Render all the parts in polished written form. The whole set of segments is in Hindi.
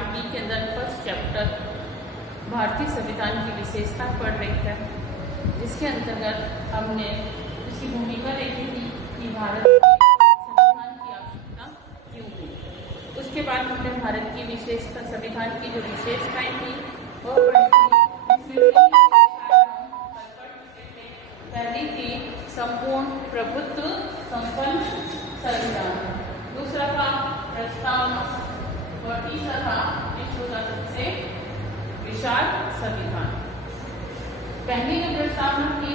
पार्ट बी के अंदर फर्स्ट चैप्टर भारतीय संविधान की विशेषता पढ़ रही है, जिसके अंतर्गत हमने उसकी भूमिका देखी थी कि भारत के संविधान की आवश्यकता क्यों हुई। उसके बाद हमने भारत की विशेषता, संविधान की जो विशेषताएं थी वो पहली थी संपूर्ण प्रभुत्व संपन्न संविधान, दूसरा था प्रस्तावना और तीसरा था विश्व का सबसे विशाल संविधान। पहली जो प्रस्तावना थी,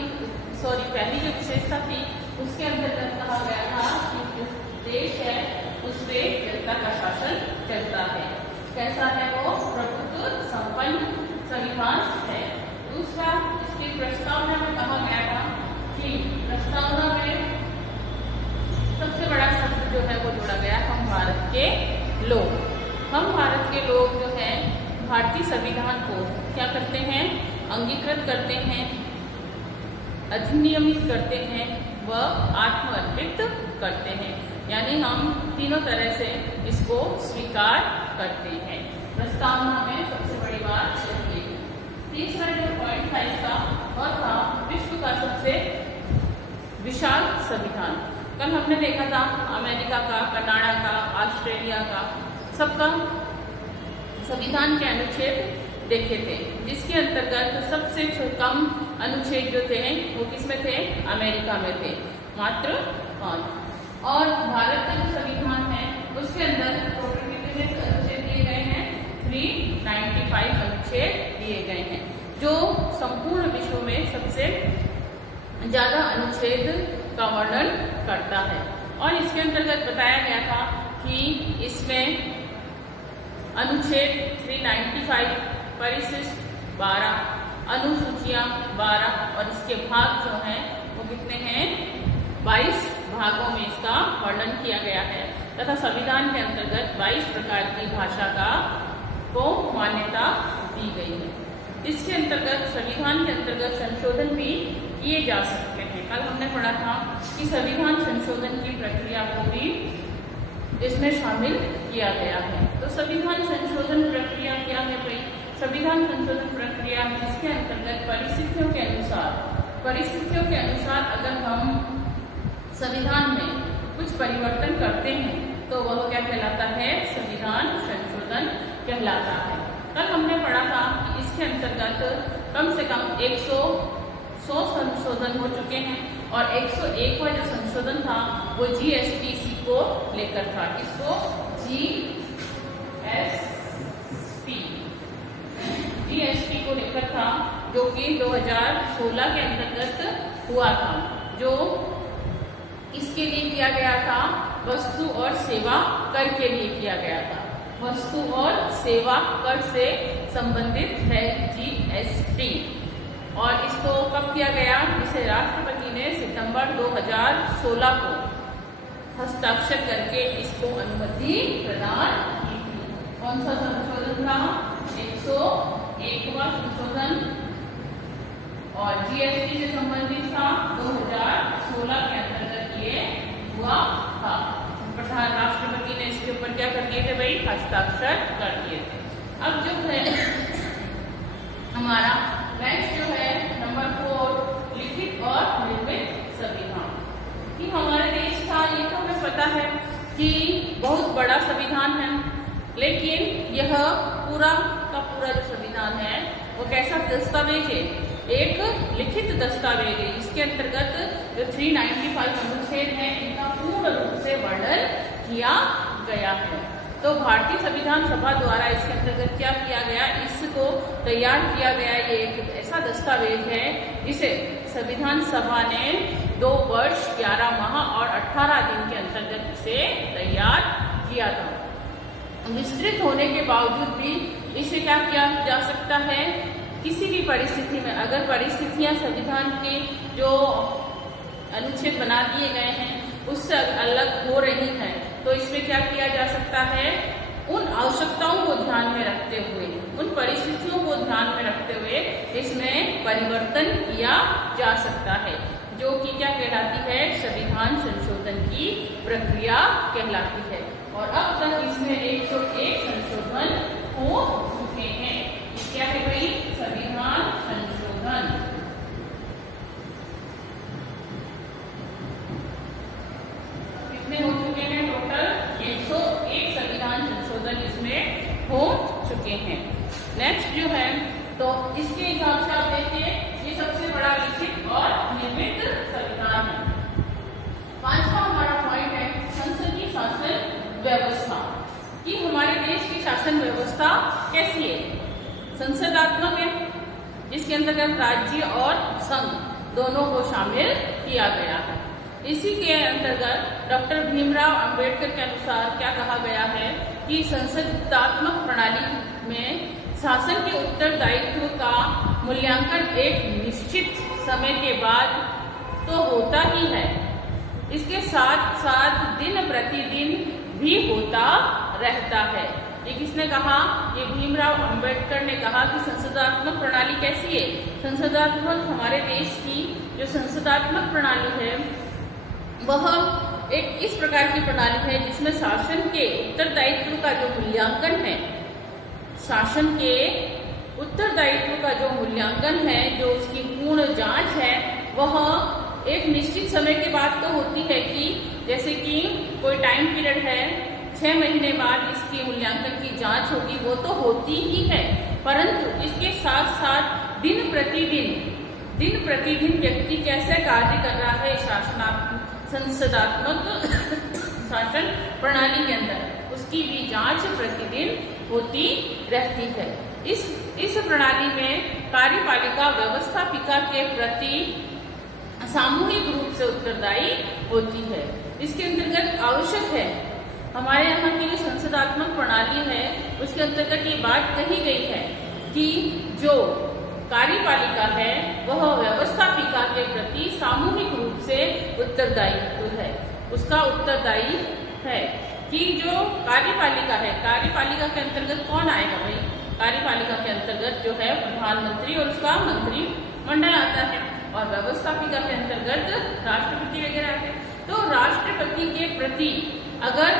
पहली जो विशेषता थी, उसके अंतर्गत कहा गया था कि जो देश है उस पे जनता का शासन चलता है। कैसा है वो? प्रभुत्व संपन्न संविधान है। दूसरा, इसकी प्रस्तावना में कहा गया था कि प्रस्तावना में सबसे बड़ा शब्द जो है वो जोड़ा गया हम भारत के लोग। हम भारत के लोग जो हैं भारतीय संविधान को क्या करते हैं? अंगीकृत करते हैं, अधिनियमित करते हैं व आत्मअर्पित करते हैं। यानी हम तीनों तरह से इसको स्वीकार करते हैं। प्रस्तावना में सबसे बड़ी बात यही है। तीसरा जो पॉइंट था इसका वह था विश्व का सबसे विशाल संविधान। कल हमने देखा था अमेरिका का, कनाडा का, ऑस्ट्रेलिया का, सबका संविधान के अनुच्छेद देखे थे, जिसके अंतर्गत सबसे कम अनुच्छेद जो थे वो किसमें थे? अमेरिका में थे, मात्र 5। और भारत का जो संविधान है उसके अंदर टोटल कितने अनुच्छेद दिए गए हैं? 395 अनुच्छेद दिए गए हैं, जो संपूर्ण विश्व में सबसे ज्यादा अनुच्छेद का वर्णन करता है। और इसके अंतर्गत बताया गया था कि इसमें अनुच्छेद 395 परिशिष्ट 12, अनुसूचियां 12 और इसके भाग जो हैं वो कितने हैं? 22 भागों में इसका वर्णन किया गया है तथा संविधान के अंतर्गत 22 प्रकार की भाषा को मान्यता दी गई है। इसके अंतर्गत संविधान के अंतर्गत संशोधन भी किए जा सकते हैं। कल हमने पढ़ा था कि संविधान संशोधन की प्रक्रिया को भी इसमें शामिल किया गया है। तो संविधान संशोधन प्रक्रिया क्या है भाई? संविधान संशोधन प्रक्रिया जिसके अंतर्गत परिस्थितियों के अनुसार अगर हम संविधान में कुछ परिवर्तन करते हैं तो वह क्या कहलाता है? संविधान संशोधन कहलाता है। कल हमने पढ़ा था कि इसके अंतर्गत कम से कम 100 संशोधन हो चुके हैं और 101वां जो संशोधन था वो जीएसटी को लेकर था। इसको जीएसटी को लेकर था, जो कि 2016 के अंतर्गत हुआ था, जो इसके लिए किया गया था वस्तु और सेवा कर के लिए किया गया था। वस्तु और सेवा कर से संबंधित है जीएसटी। और इसको कब किया गया? इसे राष्ट्रपति ने सितंबर 2016 को हस्ताक्षर करके इसको अनुमति प्रदान की थी। कौन सा संशोधन था? 101वां संशोधन और जीएसटी से संबंधित था 2016 के अंतर्गत ये हुआ था। प्रधान राष्ट्रपति ने इसके ऊपर क्या कर दिए थे भाई? हस्ताक्षर कर दिए थे। अब जो है हमारा नेक्स्ट जो है नंबर 4, लिखित और निर्मित संविधान। कि हमारे देश का ये तो हमें पता है कि बहुत बड़ा संविधान है, लेकिन यह पूरा का पूरा जो संविधान है वो कैसा दस्तावेज है? एक लिखित दस्तावेज है, जिसके अंतर्गत जो 395 अनुच्छेद है इनका पूर्ण रूप से वर्णन किया गया है। तो भारतीय संविधान सभा द्वारा इसके अंतर्गत क्या किया गया? इसको तैयार किया गया। ये एक ऐसा दस्तावेज है जिसे संविधान सभा ने 2 वर्ष 11 माह और 18 दिन के अंतर्गत इसे तैयार किया था। विस्तृत होने के बावजूद भी इसे क्या किया जा सकता है? किसी भी परिस्थिति में अगर परिस्थितियां संविधान के जो अनुच्छेद बना दिए गए हैं उससे अलग हो रही हैं, तो इसमें क्या किया जा सकता है? उन आवश्यकताओं को ध्यान में रखते हुए, उन परिस्थितियों को ध्यान में रखते हुए इसमें परिवर्तन किया जा सकता है, जो कि क्या कहलाती है? संविधान संशोधन की प्रक्रिया कहलाती है। और अब तक इसमें 101 संशोधन हो चुके हैं। नेक्स्ट जो है तो इसके हिसाब से आप देखिए ये सबसे बड़ा लिखित और निर्मित संविधान है। पांचवा हमारा पॉइंट है संसदीय शासन व्यवस्था, कि हमारे देश की शासन व्यवस्था कैसी है। संसदात्मक है, जिसके अंतर्गत राज्य और संघ दोनों को शामिल किया गया है। इसी के अंतर्गत डॉक्टर भीमराव अंबेडकर के अनुसार क्या कहा गया है कि संसदात्मक प्रणाली में शासन के उत्तरदायित्व का मूल्यांकन एक निश्चित समय के बाद तो होता ही है, इसके साथ साथ दिन प्रतिदिन भी होता रहता है। ये किसने कहा? ये भीमराव अंबेडकर ने कहा कि संसदात्मक प्रणाली कैसी है। संसदात्मक हमारे देश की जो संसदात्मक प्रणाली है वह एक इस प्रकार की प्रणाली है जिसमें शासन के उत्तरदायित्व का जो मूल्यांकन है, शासन के उत्तरदायित्व का जो मूल्यांकन है, जो उसकी पूर्ण जांच है, वह एक निश्चित समय के बाद तो होती है कि जैसे कि कोई टाइम पीरियड है 6 महीने बाद इसकी मूल्यांकन की जांच होगी, वो तो होती ही है, परंतु इसके साथ साथ दिन प्रतिदिन व्यक्ति कैसे कार्य कर रहा है संसदात्मक शासन प्रणाली के अंदर, उसकी भी जांच प्रतिदिन होती रहती है। इस प्रणाली में कार्यपालिका व्यवस्थापिका के प्रति सामूहिक रूप से उत्तरदायी होती है। इसके अंतर्गत आवश्यक है, हमारे यहाँ की जो संसदात्मक प्रणाली है उसके अंतर्गत ये बात कही गई है कि जो कार्यपालिका है वह व्यवस्थापिका के प्रति सामूहिक रूप से उत्तरदायित्व है, उसका उत्तरदायी है कि जो कार्यपालिका है, कार्यपालिका के अंतर्गत कौन आएगा भाई? कार्यपालिका के अंतर्गत जो है प्रधानमंत्री और उसका मंत्रिमंडल आता है, और व्यवस्थापिका के अंतर्गत राष्ट्रपति वगैरह आते हैं। तो राष्ट्रपति के प्रति अगर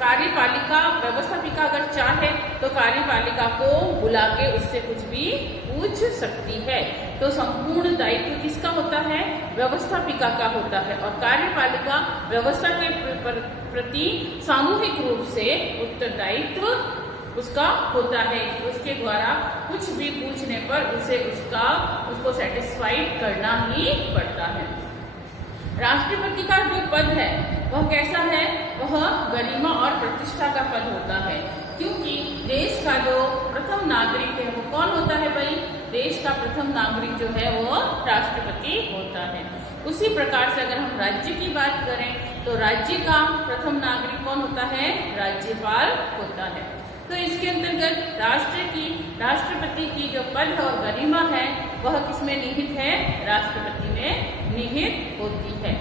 कार्यपालिका व्यवस्थापिका अगर चाहे तो कार्यपालिका को बुला के उससे कुछ भी पूछ सकती है। तो संपूर्ण दायित्व किसका होता है? व्यवस्थापिका का होता है, और कार्यपालिका व्यवस्था के प्रति सामूहिक रूप से उत्तरदायित्व उसका होता है। उसके द्वारा कुछ भी पूछने पर उसको सेटिस्फाइड करना ही पड़ता है। राष्ट्रपति का जो पद है वह कैसा है? वह गरिमा और प्रतिष्ठा का पद होता है, क्योंकि देश का जो प्रथम नागरिक है वो कौन होता है भाई? देश का प्रथम नागरिक जो है वो राष्ट्रपति होता है। उसी प्रकार से अगर हम राज्य की बात करें तो राज्य का प्रथम नागरिक कौन होता है? राज्यपाल होता है। तो इसके अंतर्गत राष्ट्रपति की जो पद और गरिमा है वह किसमें निहित है? राष्ट्रपति में निहित होती है,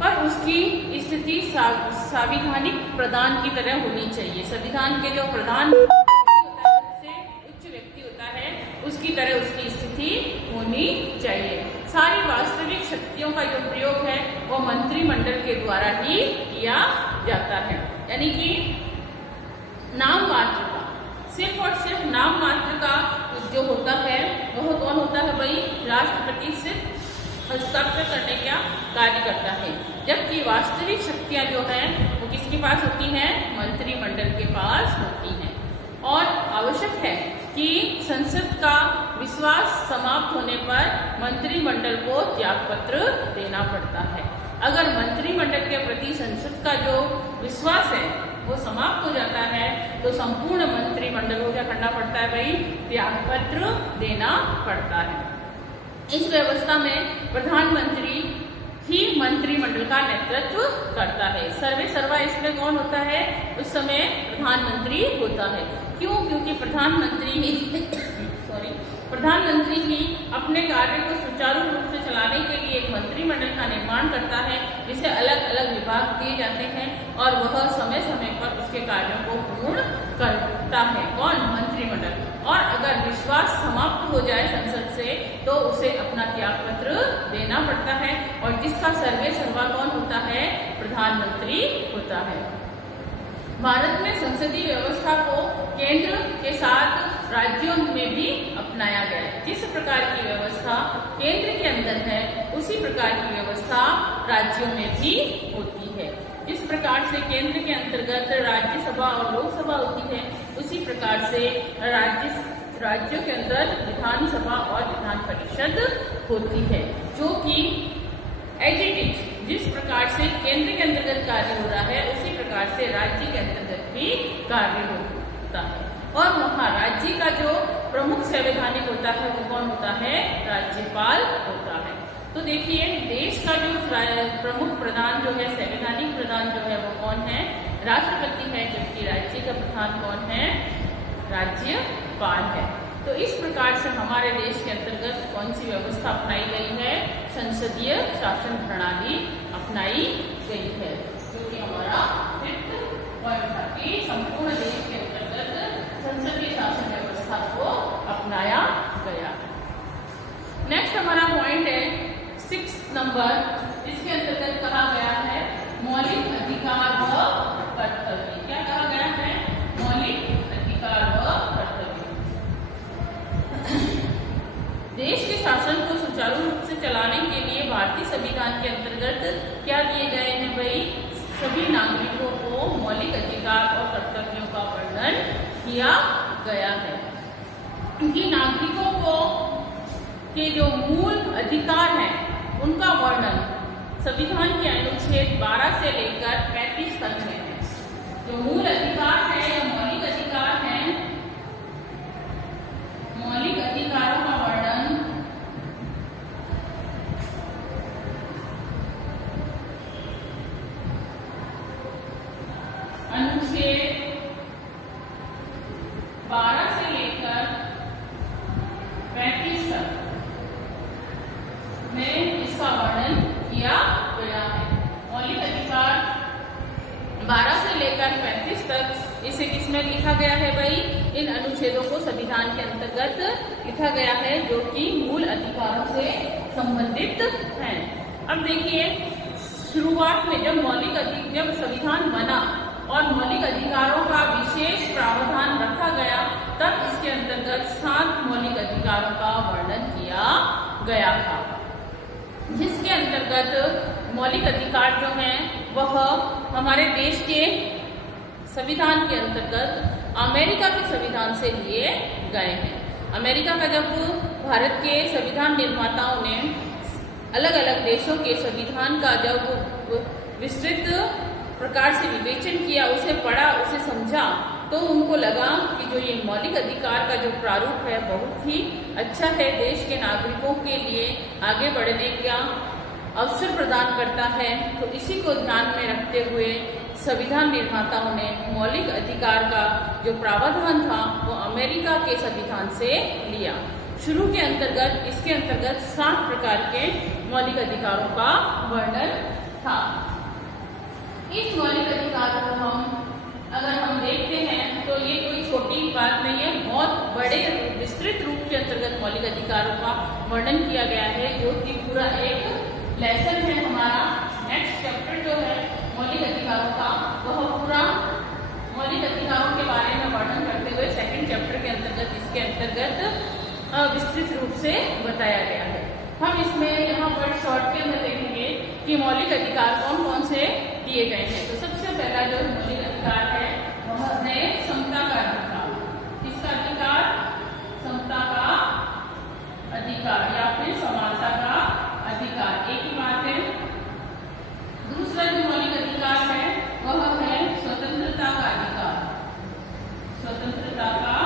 पर उसकी स्थिति संवैधानिक प्रधान की तरह होनी चाहिए। संविधान के जो प्रधान सबसे उच्च व्यक्ति होता है उसकी तरह उसकी स्थिति होनी चाहिए। सारी वास्तविक शक्तियों का जो प्रयोग है वो मंत्रिमंडल के द्वारा ही किया जाता है, यानी कि नाम मात्र का, सिर्फ और सिर्फ नाम मात्र का जो होता है वह कौन होता है भाई? राष्ट्रपति सिर्फ हस्ताक्षर करने का कार्य करता है, जबकि वास्तविक शक्तियां जो है वो किसके पास होती हैं? मंत्रिमंडल के पास होती हैं। और आवश्यक है कि संसद का विश्वास समाप्त होने पर मंत्रिमंडल को त्यागपत्र देना पड़ता है। अगर मंत्रिमंडल के प्रति संसद का जो विश्वास है वो समाप्त हो जाता है तो संपूर्ण मंत्रिमंडल को क्या करना पड़ता है भाई? त्यागपत्र देना पड़ता है। इस व्यवस्था में प्रधानमंत्री ही मंत्रिमंडल का नेतृत्व करता है। सर्वे सर्वा इसमें कौन होता है? उस समय प्रधानमंत्री होता है। क्यों? क्योंकि प्रधानमंत्री ही अपने कार्य को सुचारू रूप से चलाने के लिए एक मंत्रिमंडल का निर्माण करता है, जिसे अलग अलग विभाग दिए जाते हैं और वह समय समय पर उसके कार्यों को पूर्ण करता है। कौन? मंत्रिमंडल। और अगर विश्वास समाप्त हो जाए संसद से तो उसे अपना त्यागपत्र देना पड़ता है, और जिसका सर्वे सर्वा कौन होता है? प्रधानमंत्री होता है। भारत में संसदीय व्यवस्था को केंद्र के साथ राज्यों में भी अपनाया गया है। जिस प्रकार की व्यवस्था केंद्र के अंदर है उसी प्रकार की व्यवस्था राज्यों में भी होती है। जिस प्रकार से केंद्र के अंतर्गत राज्यसभा और लोकसभा होती है, उसी प्रकार से राज्यों के अंदर विधानसभा और विधान परिषद होती है, जो कि एज इट इज जिस प्रकार से केंद्र के अंतर्गत कार्य हो रहा है उसी प्रकार से राज्य के अंतर्गत भी कार्य होता है। और वहाँ राज्य का जो प्रमुख संवैधानिक होता है वो कौन होता है? राज्यपाल होता है। तो देखिए देश का जो प्रमुख प्रधान जो है, संवैधानिक प्रधान जो है वो कौन है? राष्ट्रपति है, जबकि राज्य का प्रधान कौन है? राज्यपाल है। तो इस प्रकार से हमारे देश के अंतर्गत कौन सी व्यवस्था अपनाई गई है? संसदीय शासन प्रणाली अपनाई गई है, जो कि हमारा फिफ्थ पॉइंट था कि संपूर्ण देश के अंतर्गत संसदीय शासन व्यवस्था को अपनाया गया। नेक्स्ट हमारा पॉइंट है 6 नंबर, इसके अंतर्गत कहा गया है मौलिक अधिकार व कर्तव्य। क्या कहा गया है? मौलिक अधिकार व कर्तव्य। देश के शासन को सुचारू रूप से चलाने के लिए भारतीय संविधान के अंतर्गत क्या दिए गए हैं भाई? सभी नागरिकों को मौलिक अधिकार और कर्तव्यों का वर्णन किया गया है। क्योंकि नागरिकों को के जो मूल अधिकार हैं उनका वर्णन संविधान के अनुच्छेद 12 से लेकर 35 तक में है। जो मूल अधिकार है या मौलिक अधिकार है, मौलिक अधिकारों का वर्णन अनुच्छेद 12 से लेकर 35 तक में इसका वर्णन किया गया है। मौलिक अधिकार 12 से लेकर 35 तक इसे किसमें लिखा गया है भाई? इन अनुच्छेदों को संविधान के अंतर्गत लिखा गया है, जो कि मूल अधिकारों से संबंधित हैं। अब देखिए शुरुआत में जब संविधान बना और मौलिक अधिकारों का विशेष प्रावधान रखा गया, तब इसके अंतर्गत 7 मौलिक अधिकारों का वर्णन किया गया था, जिसके अंतर्गत मौलिक अधिकार जो हैं वह हमारे देश के संविधान के अंतर्गत अमेरिका के संविधान से लिए गए हैं। अमेरिका का जब भारत के संविधान निर्माताओं ने अलग अलग देशों के संविधान का जब विस्तृत प्रकार से विवेचन किया, उसे पढ़ा, उसे समझा, तो उनको लगा कि जो ये मौलिक अधिकार का जो प्रारूप है बहुत ही अच्छा है, देश के नागरिकों के लिए आगे बढ़ने का अवसर प्रदान करता है। तो इसी को ध्यान में रखते हुए संविधान निर्माताओं ने मौलिक अधिकार का जो प्रावधान था वो अमेरिका के संविधान से लिया। शुरू के अंतर्गत इसके अंतर्गत 7 प्रकार के मौलिक अधिकारों का वर्णन था। इस मौलिक अधिकारों को अगर हम देखते हैं तो ये कोई छोटी बात नहीं है, बहुत बड़े विस्तृत रूप के अंतर्गत मौलिक अधिकारों का वर्णन किया गया है, जो कि पूरा एक लेसन है हमारा। नेक्स्ट चैप्टर जो है मौलिक अधिकारों का, वह पूरा मौलिक अधिकारों के बारे में वर्णन करते हुए 2nd चैप्टर के अंतर्गत इसके अंतर्गत विस्तृत रूप से बताया गया है। हम इसमें यहाँ पर शॉर्ट के अंदर देखेंगे कि मौलिक अधिकार कौन कौन से दिए गए हैं। तो सबसे पहला जो मौलिक अधिकार है वह है समता का अधिकार। किसका अधिकार? समता का अधिकार या फिर समानता का अधिकार, एक ही बात है। दूसरा जो मौलिक अधिकार है वह है स्वतंत्रता का अधिकार। स्वतंत्रता का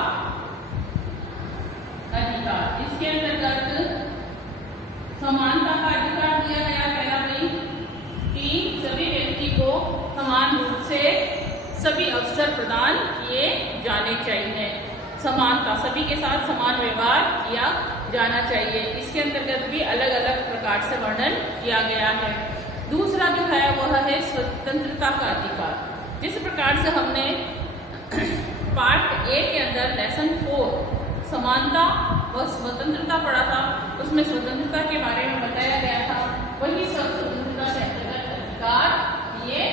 अधिकार, इसके अंतर्गत समानता का अधिकार दिया गया पहला भाई कि सभी व्यक्ति को समान रूप से सभी अवसर प्रदान किए जाने चाहिए। समानता, सभी के साथ समान व्यवहार किया जाना चाहिए। इसके अंतर्गत भी अलग अलग प्रकार से वर्णन किया गया है। दूसरा जो है वह है स्वतंत्रता का अधिकार। जिस प्रकार से हमने पार्ट 1 के अंदर लेसन 4 समानता व स्वतंत्रता पढ़ा था, उसमें स्वतंत्रता के बारे में बताया गया था, वही सब स्वतंत्रता के अंतर्गत अधिकार दिए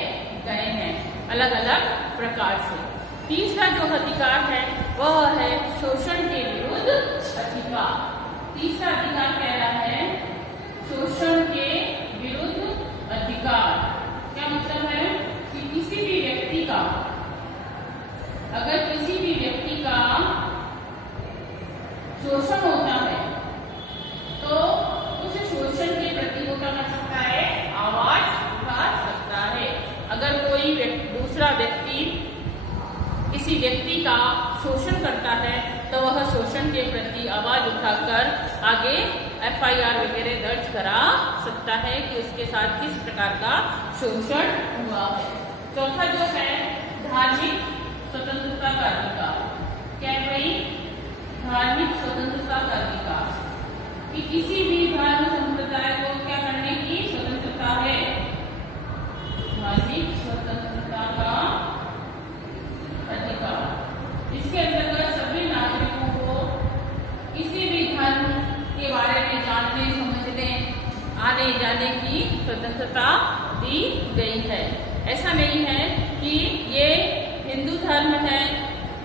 गए हैं अलग अलग प्रकार से। तीसरा जो अधिकार है वह है शोषण के विरुद्ध अधिकार। तीसरा अधिकार कह रहा है शोषण के विरुद्ध अधिकार। क्या मतलब है कि शोषण होता है तो उस शोषण के प्रति वो क्या कर सकता है, आवाज उठा सकता है। अगर कोई दूसरा व्यक्ति किसी व्यक्ति का शोषण करता है तो वह शोषण के प्रति आवाज उठाकर आगे FIR वगैरह दर्ज करा सकता है कि उसके साथ किस प्रकार का शोषण हुआ है। चौथा जो है धार्मिक स्वतंत्रता का अधिकार। क्या है भाई, धार्मिक स्वतंत्रता का अधिकार कि किसी भी धर्म संप्रदाय को क्या करने की स्वतंत्रता है, धार्मिक स्वतंत्रता का अधिकार। इसके अंतर्गत सभी नागरिकों को किसी भी धर्म के बारे में जानने, समझने, आने जाने की स्वतंत्रता दी गई है। ऐसा नहीं है कि ये हिंदू धर्म है,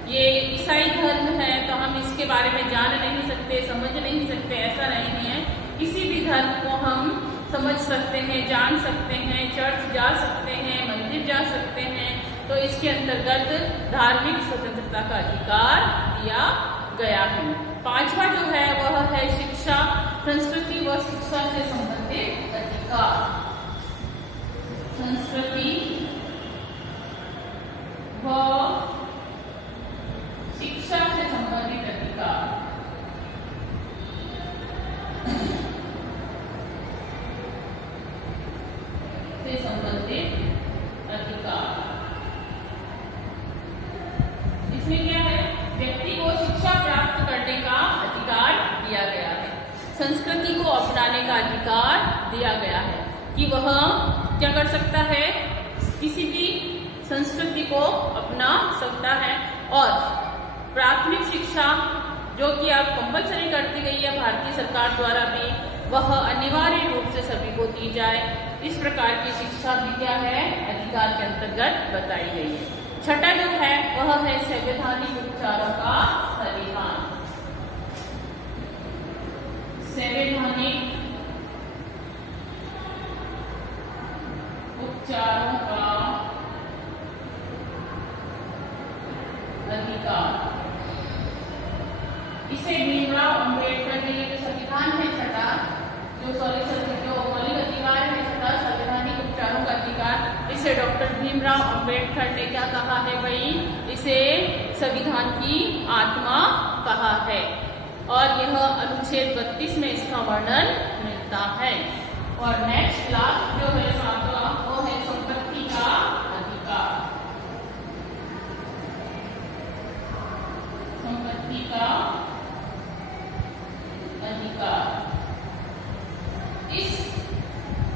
ये ईसाई धर्म है तो हम इसके बारे में जान नहीं सकते, समझ नहीं सकते, ऐसा नहीं है। किसी भी धर्म को हम समझ सकते हैं, जान सकते हैं, चर्च जा सकते हैं, मंदिर जा सकते हैं। तो इसके अंतर्गत धार्मिक स्वतंत्रता का अधिकार दिया गया है। पांचवा जो है वह है शिक्षा, संस्कृति व शिक्षा से संबंधित अधिकार। संस्कृति व शिक्षा से संबंधित अधिकार। से संबंधित अधिकार। इसमें क्या है, व्यक्ति को शिक्षा प्राप्त करने का अधिकार दिया गया है, संस्कृति को अपनाने का अधिकार दिया गया है कि वह क्या कर सकता है, किसी भी संस्कृति को अपना सकता है। और प्राथमिक शिक्षा जो कि अब कंपलसरी करती गई है भारतीय सरकार द्वारा भी, वह अनिवार्य रूप से सभी को दी जाए। इस प्रकार की शिक्षा भी क्या है, अधिकार के अंतर्गत बताई गई है। छठा जो है वह है संवैधानिक उपचारों का अधिकार। संवैधानिक उपचारों का अधिकार। इसे भीमराव अंबेडकर ने, जो संविधान है छठा, जो मौलिक अधिकार है छठा, संवैधानिक उपचारों का अधिकार, इसे डॉक्टर भीमराव अंबेडकर ने क्या कहा है भाई, इसे संविधान की आत्मा कहा है। और यह अनुच्छेद 32 में इसका वर्णन मिलता है। और नेक्स्ट लास्ट जो है सातवां, वो है संपत्ति का अधिकार। संपत्ति का अधिकार। इस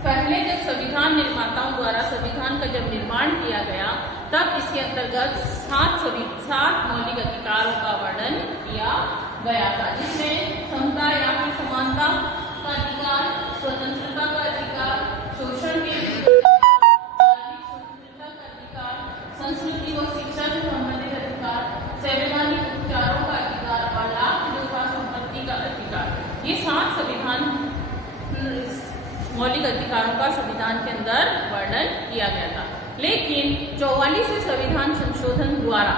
पहले जब संविधान निर्माताओं द्वारा संविधान का जब निर्माण किया गया तब इसके अंतर्गत 7 मौलिक अधिकारों का वर्णन किया गया था, जिसमें समता या फिर समानता का अधिकार, स्वतंत्रता का अधिकार, शोषण के स्वतंत्रता का अधिकार, संस्कृति व शिक्षा से संबंधित अधिकार, संवैधानिक उपचारों का अधिकार और लाभ तथा संपत्ति का अधिकार। ये 7 संविधान मौलिक अधिकारों का संविधान के अंदर वर्णन किया गया था। लेकिन 44वें संविधान संशोधन द्वारा,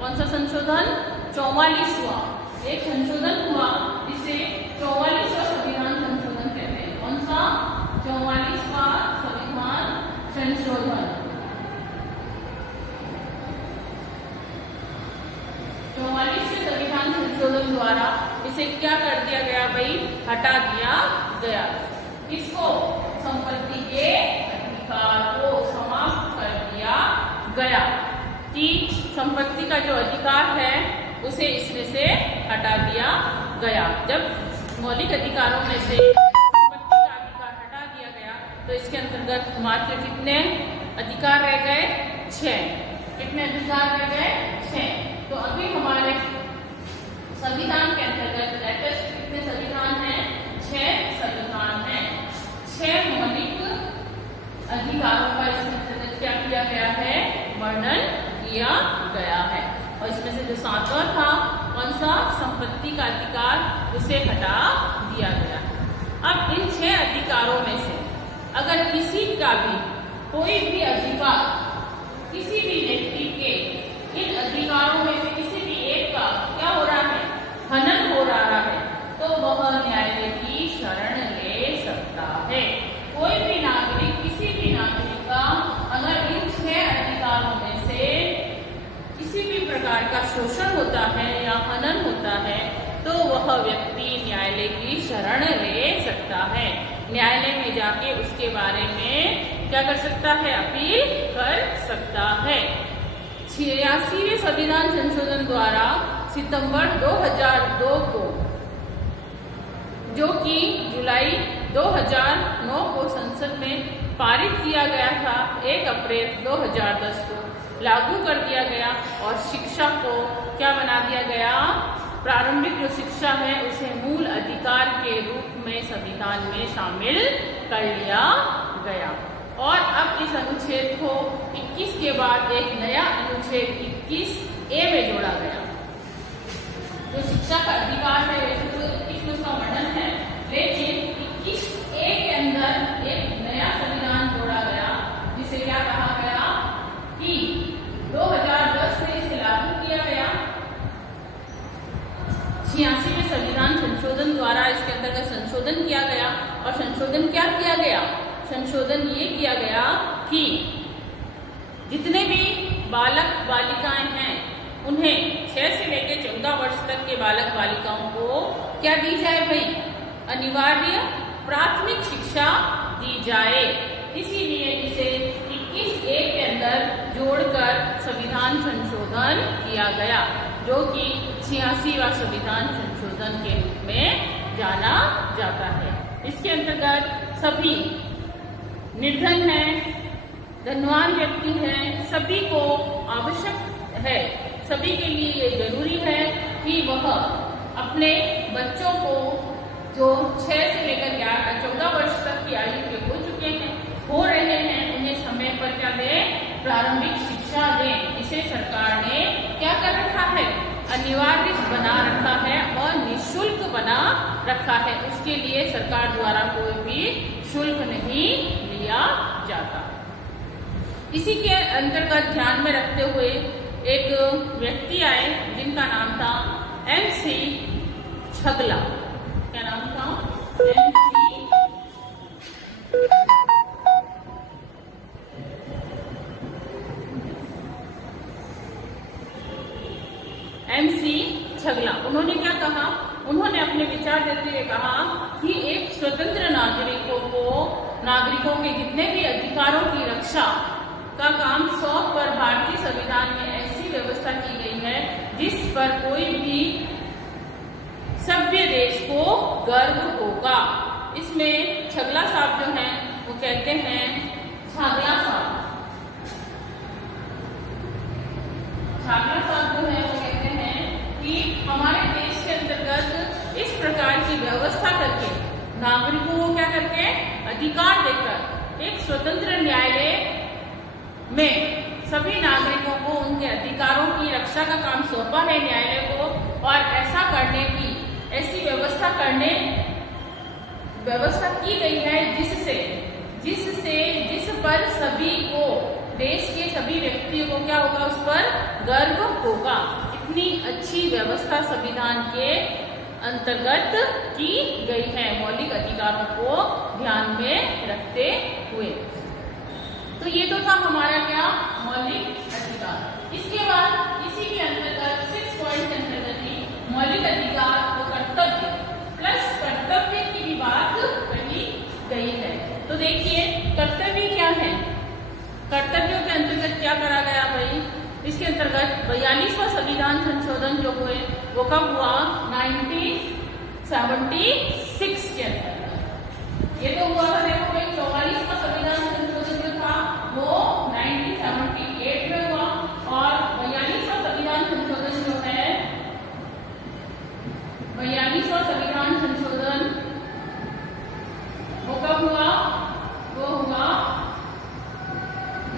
कौन सा संशोधन, 44वां एक संशोधन हुआ, जिसे 44वां संविधान संशोधन कहते हैं। कौन सा, 44वां संविधान संशोधन। 44वें संविधान संशोधन द्वारा इसे क्या कर दिया गया भाई, हटा दिया गया। इसको, संपत्ति के अधिकार को समाप्त कर दिया गया कि संपत्ति का जो अधिकार है उसे इसमें से हटा दिया गया। जब मौलिक अधिकारों में से संपत्ति का अधिकार हटा दिया गया तो इसके अंतर्गत मात्र कितने अधिकार रह गए, 6। कितने अधिकार रह गए, 6। तो अभी हमारे संविधान के अंतर्गत लेटेस्ट कितने संविधान हैं, 6 संविधान हैं। 6 मौलिक अधिकारों का इसके अंतर्गत क्या किया गया है, वर्णन किया गया है। और इसमें से जो 7वां था, कौन सा, संपत्ति का अधिकार, उसे हटा दिया गया। अब इन 6 अधिकारों में से अगर किसी का भी कोई भी अधिकार, किसी भी व्यक्ति के इन अधिकारों में से किसी भी एक का क्या हो रहा है, हनन हो रहा है, शरण ले सकता है। न्यायालय में जाके उसके बारे में क्या कर सकता है, अपील कर सकता है। 86वें संविधान संशोधन द्वारा सितंबर 2002 को, जो कि जुलाई 2009 को संसद में पारित किया गया था, 1 अप्रैल 2010 को लागू कर दिया गया और शिक्षा को क्या बना दिया गया, प्रारंभिक जो शिक्षा है उसे मूल अधिकार के रूप में संविधान में शामिल कर लिया गया। और अब इस अनुच्छेद को 21 के बाद एक नया अनुच्छेद 21A में जोड़ा गया। जो शिक्षा का अधिकार है वैसे तो 21 में उसका वर्णन है, लेकिन 21A के अंदर एक नया संविधान जोड़ा गया जिसे क्या कहा गया कि 2010 में इसे लागू किया गया। 86वें संविधान संशोधन द्वारा इसके अंतर्गत संशोधन किया गया। और संशोधन क्या किया गया, संशोधन ये किया गया कि जितने भी बालक बालिकाएं हैं उन्हें 6 से लेकर 14 वर्ष तक के बालक बालिकाओं को क्या दी जाए भाई, अनिवार्य प्राथमिक शिक्षा दी जाए। इसीलिए इसे 21A के अंदर जोड़कर संविधान संशोधन किया गया, जो कि 86वां संविधान संशोधन के रूप में जाना जाता है। इसके अंतर्गत सभी निर्धन है, धनवान व्यक्ति है, सभी को आवश्यक है, सभी के लिए ये जरूरी है कि वह अपने बच्चों को जो 6 से लेकर 14 वर्ष तक की आयु के हो रहे हैं उन्हें समय पर क्या दें, प्रारंभिक शिक्षा दें। इसे सरकार ने क्या कर रखा है, अनिवार्य बना रखा है और निःशुल्क बना रखा है। उसके लिए सरकार द्वारा कोई भी शुल्क नहीं लिया जाता। इसी के अंतर्गत ध्यान में रखते हुए एक व्यक्ति आए जिनका नाम था MC छगला। क्या नाम था, MC छगला। उन्होंने क्या कहा, उन्होंने अपने विचार देते हुए कहा कि एक स्वतंत्र नागरिकों के जितने भी अधिकारों की रक्षा का काम सौंप कर भारतीय संविधान में ऐसी व्यवस्था की गई है जिस पर कोई भी सभ्य देश को गर्व होगा। इसमें छगला साहब जो हैं वो कहते हैं, छागला साहब जो है वो कहते हैं कि हमारे देश के अंतर्गत इस प्रकार की व्यवस्था करके नागरिकों को क्या करके अधिकार देकर एक स्वतंत्र न्यायालय में सभी नागरिकों को उनके अधिकारों की रक्षा का काम सौंपा है न्यायालय को, और ऐसा करने की ऐसी व्यवस्था की गई है जिस पर सभी को, देश के सभी व्यक्तियों को क्या होगा, उस पर गर्व होगा। इतनी अच्छी व्यवस्था संविधान के अंतर्गत की गई है मौलिक अधिकारों को ध्यान में रखते हुए। तो ये तो था हमारा क्या, मौलिक अधिकार। इसके बाद इसी के अंतर्गत 6 पॉइंट के अंतर्गत ही मौलिक अधिकार और कर्तव्य प्लस कर्तव्य की भी बात कही गई है। तो देखिए कर्तव्य क्या है, कर्तव्यों के अंतर्गत क्या करा गया भाई, इसके अंतर्गत 42वां संविधान संशोधन जो हुए वो कब हुआ, 1976 के अंतर्गत। ये तो हुआ था देखो भाई, 44वां संविधान संशोधन जो था वो 1978 में हुआ, और 42वां संविधान संशोधन जो है, 42वां संविधान संशोधन वो कब हुआ, वो हुआ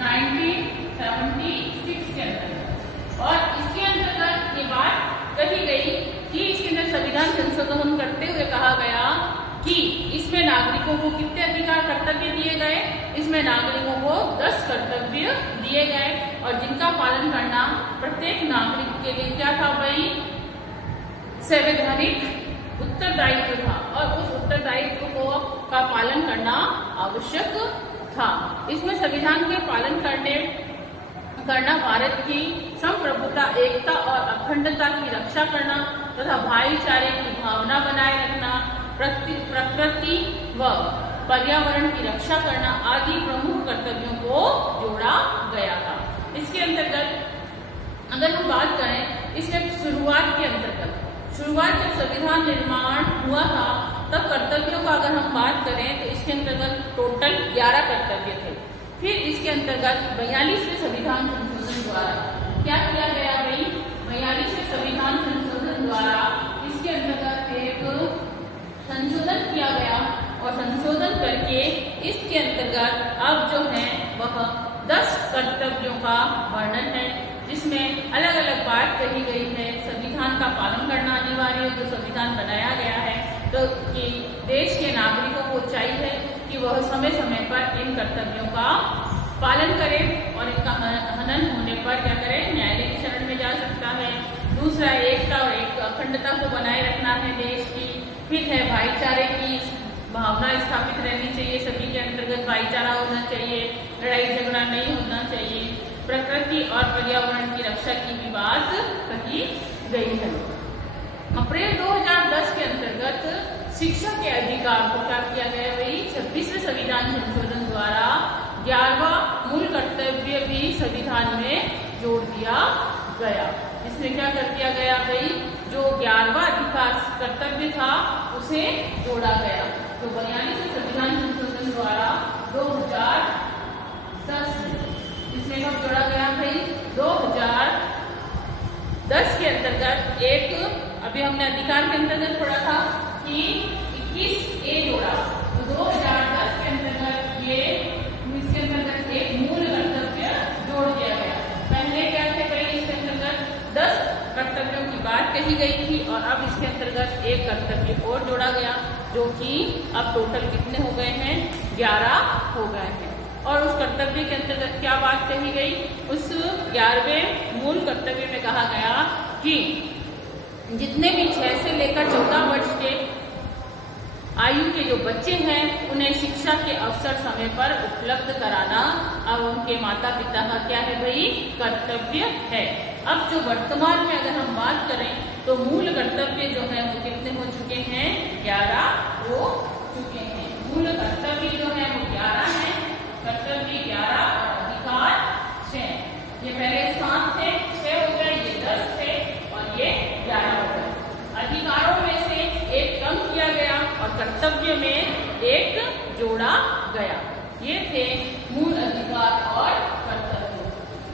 1976 के अंतर्गत। और इसके अंतर्गत ये बात कही गई कि इसके अंदर संविधान संशोधन करते हुए कहा गया कि इसमें नागरिकों को कितने अधिकार कर्तव्य दिए गए, इसमें नागरिकों को 10 कर्तव्य दिए गए, और जिनका पालन करना प्रत्येक नागरिक के लिए क्या था भाई, संवैधानिक उत्तरदायित्व था, और उस उत्तरदायित्व को का पालन करना आवश्यक था। इसमें संविधान के पालन करना भारत की संप्रभुता, एकता और अखंडता की रक्षा करना तथा भाईचारे की भावना बनाए रखना, प्रकृति व पर्यावरण की रक्षा करना आदि प्रमुख कर्तव्यों को जोड़ा गया था। इसके अंतर्गत अगर हम बात करें, इसके शुरुआत जब संविधान निर्माण हुआ था तब कर्तव्यों का अगर हम बात करें तो इसके अंतर्गत टोटल 11 कर्तव्य थे। फिर इसके अंतर्गत 42वें संविधान संशोधन द्वारा क्या किया गया भाई, 42वें संविधान संशोधन द्वारा इसके अंतर्गत एक संशोधन किया गया और संशोधन करके इसके अंतर्गत अब जो है वह 10 कर्तव्यों का वर्णन है, जिसमें अलग अलग बात कही गई है। संविधान का पालन करना अनिवार्य है, जो संविधान बनाया गया है तो कि देश के नागरिकों को चाहिए कि वह समय समय पर इन कर्तव्यों का पालन करे और इनका हनन होने पर क्या करे, न्यायालय की शरण में जा सकता है। दूसरा, एकता और एक अखंडता को बनाए रखना है देश की। फिर है भाईचारे की भावना स्थापित रहनी चाहिए, सभी के अंतर्गत भाईचारा होना चाहिए, लड़ाई झगड़ा नहीं होना चाहिए। प्रकृति और पर्यावरण की रक्षा की भी बात कही गई है। अप्रैल 2010 के अंतर्गत शिक्षा के अधिकार को क्या किया गया भाई, 26वें संविधान संशोधन द्वारा 11वां मूल कर्तव्य भी संविधान में जोड़ दिया गया। इसमें क्या कर दिया गया भाई, जो 11वां अधिकार कर्तव्य था उसे जोड़ा गया। तो 42वें संविधान संशोधन द्वारा 2010 में इसमें कब जोड़ा गया भाई, 2010 के अंतर्गत एक, अभी हमने अधिकार के अंतर्गत पढ़ा था कि 21A जोड़ा, तो 2010 के अंतर्गत ये इसके अंतर्गत एक मूल कर्तव्य जोड़ दिया गया। पहले क्या थे भाई, इसके अंतर्गत 10 कर्तव्यों की बात कही गई थी और अब इसके अंतर्गत एक कर्तव्य और जोड़ा गया, जो कि अब टोटल कितने हो गए हैं, 11 हो गए हैं। और उस कर्तव्य के अंतर्गत क्या बात कही गई, उस 11वें मूल कर्तव्य में कहा गया कि जितने भी 6 से लेकर 14 वर्ष के आयु के जो बच्चे हैं उन्हें शिक्षा के अवसर समय पर उपलब्ध कराना अब उनके माता पिता का क्या है भाई, कर्तव्य है। अब जो वर्तमान में अगर हम बात करें तो मूल कर्तव्य जो है वो कितने हो चुके हैं, 11 हो चुके हैं। मूल कर्तव्य जो है वो 11 है, कर्तव्य 11 और अधिकार 6। ये पहले 7 थे, 6 हो गए, ये 10 थे और ये 11 हो गए। अधिकारों में से एक कम किया गया और कर्तव्य में एक जोड़ा गया। ये थे मूल अधिकार और कर्तव्य।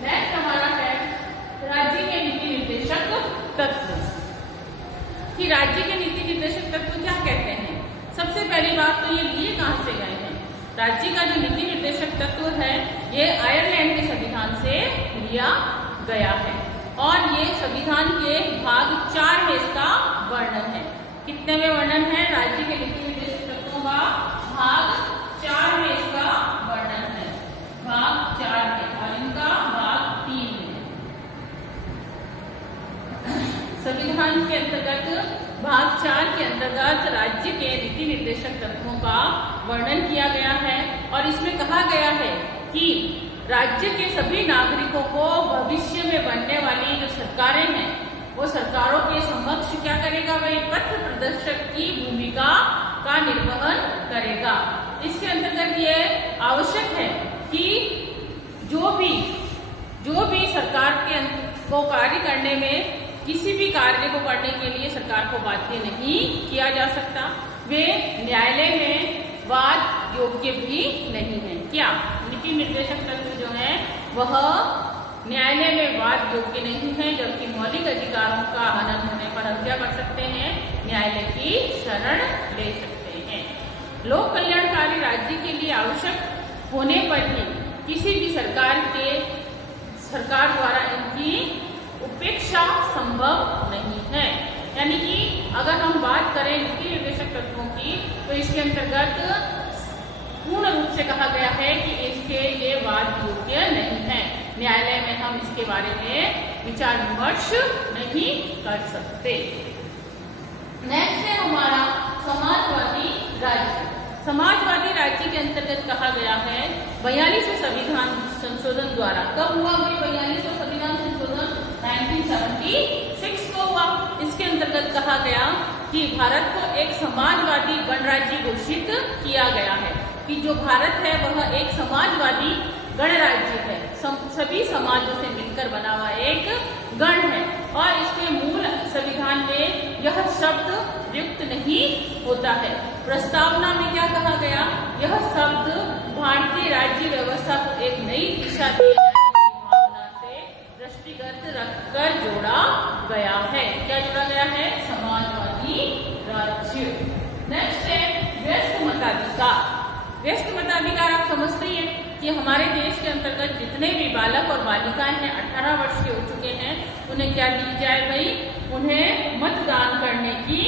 नेक्स्ट हमारा है राज्य के नीति निर्देशक तत्व। कि राज्य के नीति निर्देशक तत्व क्या कहते हैं, सबसे पहली बात तो ये लिए कहां से गए हैं। राज्य का जो नीति निर्देशक तत्व है ये आयरलैंड के संविधान से लिया गया है और ये संविधान के भाग 4 में इसका वर्णन है। कितने में वर्णन है, राज्य के नीति निर्देशक तत्वों का भाग 4 में इसका वर्णन है, भाग 4 में, और इनका भाग 3 में। संविधान के अंतर्गत भाग 4 के अंतर्गत राज्य के नीति निर्देशक तत्वों का वर्णन किया गया है और इसमें कहा गया है कि राज्य के सभी नागरिकों को भविष्य में बनने वाली जो सरकारें हैं वो सरकारों के समक्ष क्या करेगा भाई, पथ प्रदर्शक की भूमिका का निर्वहन करेगा। इसके अंतर्गत ये आवश्यक है कि जो भी सरकार के को कार्य करने में किसी भी कार्य को करने के लिए सरकार को बाध्य नहीं किया जा सकता। वे न्यायालय में वाद योग्य भी नहीं है। क्या नीति निर्देशक तत्व जो है वह न्यायालय में वाद योग्य नहीं है, जबकि मौलिक अधिकारों का हनन होने पर हम क्या कर सकते हैं, न्यायालय की शरण ले सकते हैं। लोक कल्याणकारी राज्य के लिए आवश्यक होने पर भी किसी भी सरकार द्वारा इनकी उपेक्षा संभव नहीं है। यानी कि अगर हम बात करें नीति निर्देशक तत्वों की तो इसके अंतर्गत पूर्ण रूप से कहा गया है कि इसके लिए वाद योग्य नहीं है, न्यायालय में हम इसके बारे में विचार विमर्श नहीं कर सकते। नेक्स्ट है हमारा समाजवादी राज्य। समाजवादी राज्य के अंतर्गत कहा गया है 42वें संविधान संशोधन द्वारा, कब हुआ भाई 42वां संविधान संशोधन, 1976 को हुआ। इसके अंतर्गत कहा गया कि भारत को एक समाजवादी गणराज्य घोषित किया गया है, कि जो भारत है वह एक समाजवादी गणराज्य है, सभी समाजों से मिलकर बना हुआ एक गण है। और इसके मूल संविधान में यह शब्द प्रयुक्त नहीं होता है। प्रस्तावना में क्या कहा गया, यह शब्द भारतीय राज्य व्यवस्था को एक नई दिशा दिए जाने की भावना से दृष्टिगत रखकर जोड़ा गया है। क्या जोड़ा गया है, समाजवादी राज्य। नेक्स्ट है व्यस्क मताधिकार। व्यस्क मताधिकार आप समझते ही हैं कि हमारे देश के अंतर्गत जितने भी बालक और बालिकाएं हैं 18 वर्ष के हो चुके हैं, उन्हें क्या दी जाए भाई, उन्हें मतदान करने की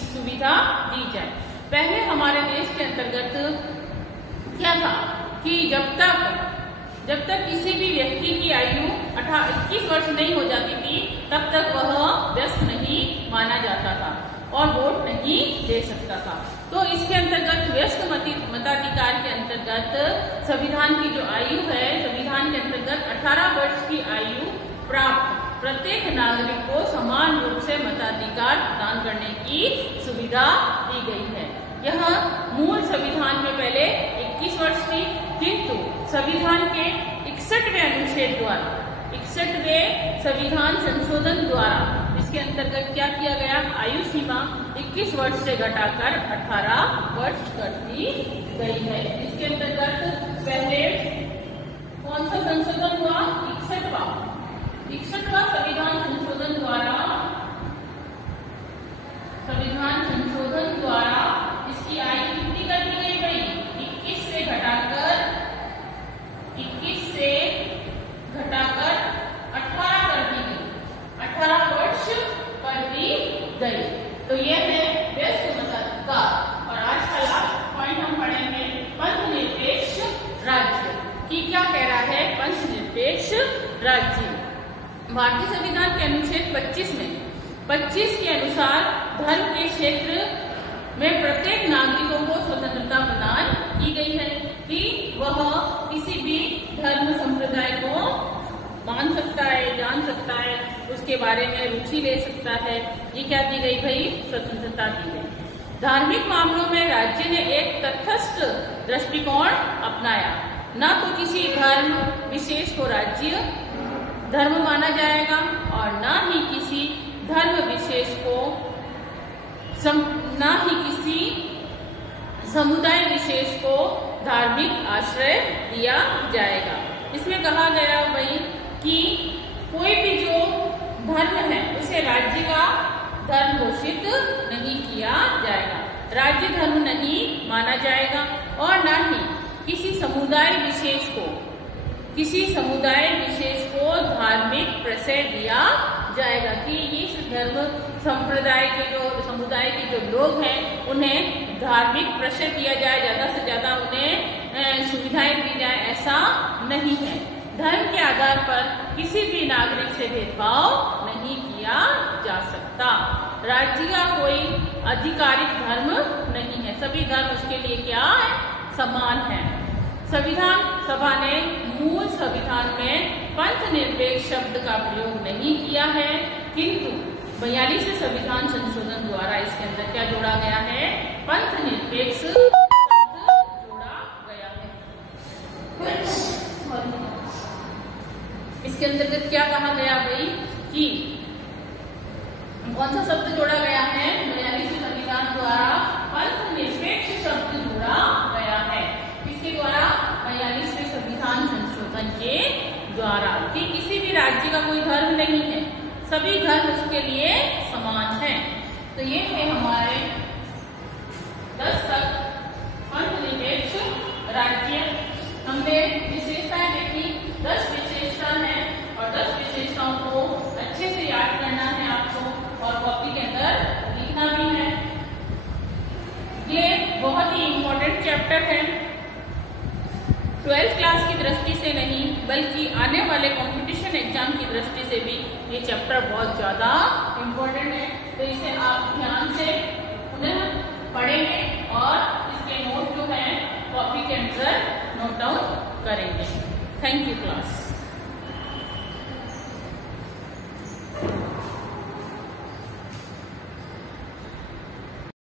सुविधा दी जाए। पहले हमारे देश के अंतर्गत क्या था कि जब तक किसी भी व्यक्ति की आयु 21 वर्ष नहीं हो जाती थी, तब तक वह व्यस्क नहीं माना जाता था और वोट नहीं दे सकता था। तो इसके अंतर्गत व्यस्क मताधिकार के अंतर्गत संविधान की जो आयु है, संविधान के अंतर्गत 18 वर्ष की आयु प्राप्त प्रत्येक नागरिक को समान रूप से मताधिकार प्रदान करने की सुविधा दी गई है। यह मूल संविधान में पहले 21 वर्ष थी, किंतु संविधान के 61वें अनुच्छेद द्वारा, 61वें संविधान संशोधन द्वारा इसके अंतर्गत क्या किया गया, आयु सीमा 21 वर्ष से घटाकर 18 वर्ष कर दी गई है। इसके अंतर्गत पहले कौन सा संशोधन हुआ, 61वां संविधान संशोधन द्वारा इसकी आयु कितनी कर दी गई भाई, 21 से घटाकर 18 कर दी गई, 18 वर्ष कर दी गई। तो यह है व्यस्क मताधिकार। और आज का लास्ट पॉइंट हम पढ़ेंगे पंथनिरपेक्ष राज्य की क्या कह रहा है। पंथनिरपेक्ष राज्य भारतीय संविधान के अनुच्छेद 25 के अनुसार धर्म के क्षेत्र में प्रत्येक नागरिकों को स्वतंत्रता प्रदान की गई है कि वह किसी भी धर्म संप्रदाय को मान सकता है, जान सकता है, उसके बारे में रुचि ले सकता है। ये क्या दी गई भाई, स्वतंत्रता दी गई। धार्मिक मामलों में राज्य ने एक तटस्थ दृष्टिकोण अपनाया, न तो किसी धर्म विशेष को राज्य धर्म माना जाएगा और न ही किसी धर्म विशेष को न ही किसी समुदाय विशेष को धार्मिक आश्रय दिया जाएगा। इसमें कहा गया भाई कि कोई भी जो धर्म है उसे राज्य का धर्म घोषित नहीं किया जाएगा, राज्य धर्म नहीं माना जाएगा और न ही किसी समुदाय विशेष को धार्मिक प्रश्रय दिया जाएगा कि इस धर्म संप्रदाय के जो समुदाय के जो लोग हैं उन्हें धार्मिक प्रश्रय दिया जाए, ज्यादा से ज्यादा उन्हें सुविधाएं दी जाए, ऐसा नहीं है। धर्म के आधार पर किसी भी नागरिक से भेदभाव नहीं किया जा सकता। राज्य का कोई आधिकारिक धर्म नहीं है, सभी धर्म उसके लिए क्या है, समान है। संविधान सभा ने मूल संविधान में पंथ निरपेक्ष शब्द का प्रयोग नहीं किया है, किंतु 42वें संविधान संशोधन द्वारा इसके अंदर क्या जोड़ा गया है, पंथ निरपेक्ष शब्द जोड़ा गया है। इसके अंतर्गत क्या कहा गया भाई कि कौन सा शब्द जोड़ा गया है, 42वें संविधान द्वारा पंथ निरपेक्ष शब्द जोड़ा गया है। इसके द्वारा 42वें संविधान संशोधन के द्वारा कि किसी भी राज्य का कोई धर्म नहीं है, सभी धर्म उसके लिए समान है। तो ये है हमारे 10 तक पंथ निरपेक्ष राज्य। हमने विशेषताएं देखी, 10 विशेषता है और 10 विशेषताओं को अच्छे से याद करना है आपको और कॉपी के अंदर लिखना भी है। ये बहुत ही इम्पोर्टेंट चैप्टर है, 12th क्लास की दृष्टि से नहीं बल्कि आने वाले कंपटीशन एग्जाम की दृष्टि से भी ये चैप्टर बहुत ज्यादा इम्पोर्टेंट है। तो इसे आप ध्यान से पुनः पढ़ेंगे और इसके नोट जो है कॉपी के अंदर नोट डाउन करेंगे। Thank you class.